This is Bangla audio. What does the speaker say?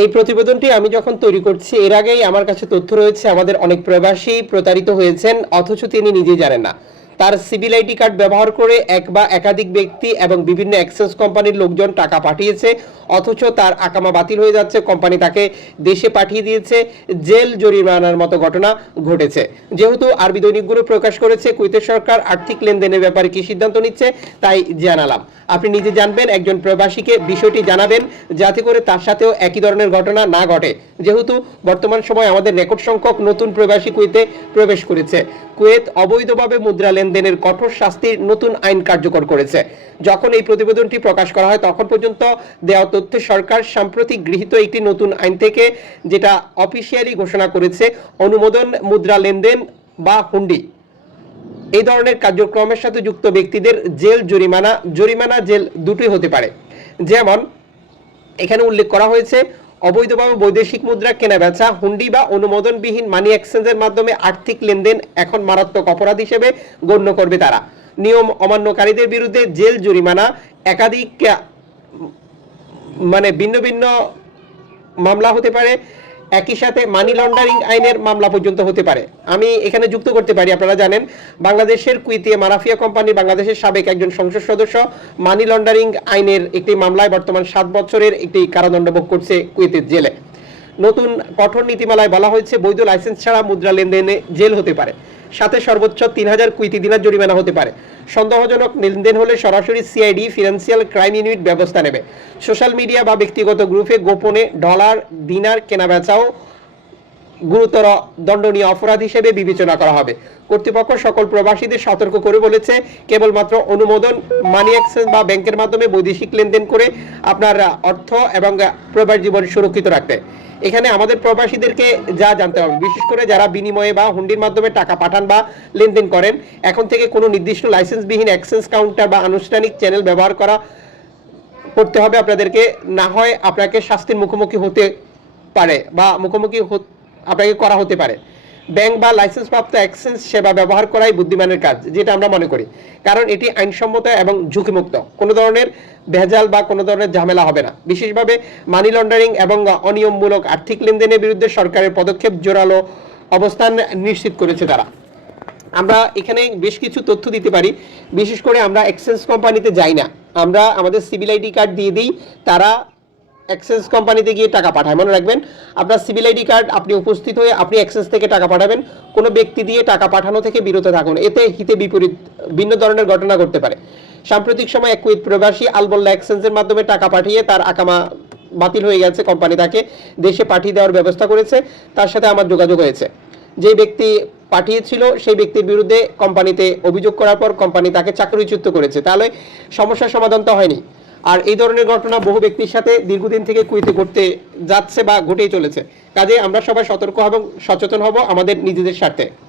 এই প্রতিবেদনটি আমি যখন তৈরি করছি, এর আগেই আমার কাছে তথ্য রয়েছে, আমাদের অনেক প্রবাসী প্রতারিত হয়েছেন, অথচ তিনি নিজেই জানেন না। তার সিভিল আইডি কার্ড ব্যবহার করে এক বা একাধিক ব্যক্তি এবং বিভিন্ন এক্সেস কোম্পানির লোকজন টাকা পাঠিয়েছে, অথচ তার আকামা বাতিল হয়ে যাচ্ছে। কোম্পানি তাকে দেশে পাঠিয়ে দিয়েছে। জেল জরিমানার মতো ঘটনা ঘটেছে। যেহেতু আরবি দৈনিকগুলো প্রকাশ করেছে, কুয়েতের সরকার আর্থিক লেনদেনের ব্যাপারে কি সিদ্ধান্ত নিচ্ছে, তাই জানালাম। আপনি নিজে জানবেন, একজন প্রবাসীকে বিষয়টি জানাবেন, যাতে করে তার সাথেও একই ধরনের ঘটনা না ঘটে। যেহেতু বর্তমান সময় আমাদের রেকর্ড সংখ্যক নতুন প্রবাসী কুয়েতে প্রবেশ করেছে। কুয়েত অবৈধভাবে মুদ্রা লেনদেনের কঠোর শাস্তির নতুন আইন কার্যকর করেছে। যখন এই প্রতিবেদনটি প্রকাশ করা হয়, তখন পর্যন্ত দেওয়া তথ্যে সরকার সাম্প্রতিক গৃহীত একটি নতুন আইন থেকে যেটা অফিসিয়ালি ঘোষণা করেছে অনুমোদন, মুদ্রা লেনদেন বা হুন্ডি। এই ধরনের কার্যক্রমের সাথে যুক্ত ব্যক্তিদের জেল জরিমানা জরিমানা জেল দুটোই হতে পারে। যেমন, এখানে উল্লেখ করা হয়েছে অবৈধভাবে বৈদেশিক মুদ্রা কেনা বেচা হুন্ডি বা অনুমোদনবিহীন মানি এক্সচেঞ্জের মাধ্যমে আর্থিক লেনদেন এখন মারাত্মক অপরাধ হিসেবে গণ্য করবে তারা। নিয়ম অমান্যকারীদের বিরুদ্ধে জেল জরিমানা, একাধিক মানে ভিন্ন ভিন্ন মামলা হতে পারে। একই সাথে মানি লন্ডারিং আইনের মামলা পর্যন্ত হতে পারে। আমি এখানে যুক্ত করতে পারি, আপনারা জানেন, বাংলাদেশের কুইতে মারাফিয়া কোম্পানি বাংলাদেশের সাবেক একজন সংসদ সদস্য মানি লন্ডারিং আইনের একটি মামলায় বর্তমান সাত বছরের একটি কারাদণ্ড ভোগ করছে কুয়েতের জেলে। নতুন কঠোর নীতিমালায় বলা হয়েছে, বৈধ লাইসেন্স ছাড়া মুদ্রা লেনদেনে জেল হতে পারে। সাথে সর্বোচ্চ তিন হাজার কুইতি দিনার জরিমানা হতে পারে। সন্দেহজনক লেনদেন হলে সরাসরি সিআইডি ফিনান্সিয়াল ক্রাইম ইউনিট ব্যবস্থা নেবে। সোশ্যাল মিডিয়া বা ব্যক্তিগত গ্রুপে গোপনে ডলার, দিনার, কেনাবেচাও গুরুতর দণ্ডনীয় অপরাধ হিসেবে বিবেচনা করা হবে। কর্তৃপক্ষ সকল প্রবাসীদের সতর্ক করে বলেছে, কেবলমাত্র অনুমোদন মানি এক্সচেঞ্জ বা ব্যাংকের মাধ্যমে বৈদেশিক লেনদেন করে আপনার অর্থ এবং প্রবাস জীবন সুরক্ষিত রাখতে। এখানে আমাদের প্রবাসীদেরকে যা জানতে হবে, বিশেষ করে যারা বিনিময়ে বা হুন্ডির মাধ্যমে টাকা পাঠান বা লেনদেন করেন, এখন থেকে কোনো নির্দিষ্ট লাইসেন্সবিহীন এক্সচেঞ্জ কাউন্টার বা আনুষ্ঠানিক চ্যানেল ব্যবহার করা করতে হবে আপনাদেরকে। না হয় আপনাকে শাস্তির মুখোমুখি হতে পারে বা মুখোমুখি আপনাকে করা হতে পারে। ব্যাংক বা লাইসেন্সপ্রাপ্ত এক্সচেঞ্জ সেবা ব্যবহার করাই বুদ্ধিমানের কাজ, যেটা আমরা মনে করি। কারণ এটি আইনসম্মত এবং ঝুঁকিমুক্ত। কোনো ধরনের ভেজাল বা কোনো ধরনের ঝামেলা হবে না। বিশেষভাবে মানি লন্ডারিং এবং অনিয়মমূলক আর্থিক লেনদেনের বিরুদ্ধে সরকারের পদক্ষেপ জোরালো অবস্থান নিশ্চিত করেছে তারা। আমরা এখানে বেশ কিছু তথ্য দিতে পারি। বিশেষ করে আমরা এক্সচেঞ্জ কোম্পানিতে যাই না। আমরা আমাদের সিভিল আইডি কার্ড দিয়ে দিই। তারা এক্সচেঞ্জ কোম্পানিতে গিয়ে টাকা পাঠায়। মনে রাখবেন, আপনার সিভিল আইডি কার্ড আপনি উপস্থিত হয়ে আপনি এক্সচেঞ্জ থেকে টাকা পাঠাবেন। কোনো ব্যক্তি দিয়ে টাকা পাঠানো থেকে বিরত থাকুন। এতে হিতে বিপরীত, ভিন্ন ধরনের ঘটনা ঘটতে পারে। সাম্প্রতিক সময় এক কুইত প্রবাসী আলবল্লা এক্সচেঞ্জের মাধ্যমে টাকা পাঠিয়ে তার আকামা বাতিল হয়ে গেছে। কোম্পানি তাকে দেশে পাঠিয়ে দেওয়ার ব্যবস্থা করেছে। তার সাথে আমার যোগাযোগ হয়েছে। যে ব্যক্তি পাঠিয়েছিল, সেই ব্যক্তির বিরুদ্ধে কোম্পানিতে অভিযোগ করার পর কোম্পানি তাকে চাকরিচ্যুত করেছে। তাহলে সমস্যার সমাধান তো হয়নি। আর এই ধরনের ঘটনা বহু ব্যক্তির সাথে দীর্ঘদিন থেকে কুইতে ঘটতে যাচ্ছে বা ঘটেই চলেছে। কাজে আমরা সবাই সতর্ক এবং সচেতন হব আমাদের নিজেদের স্বার্থে।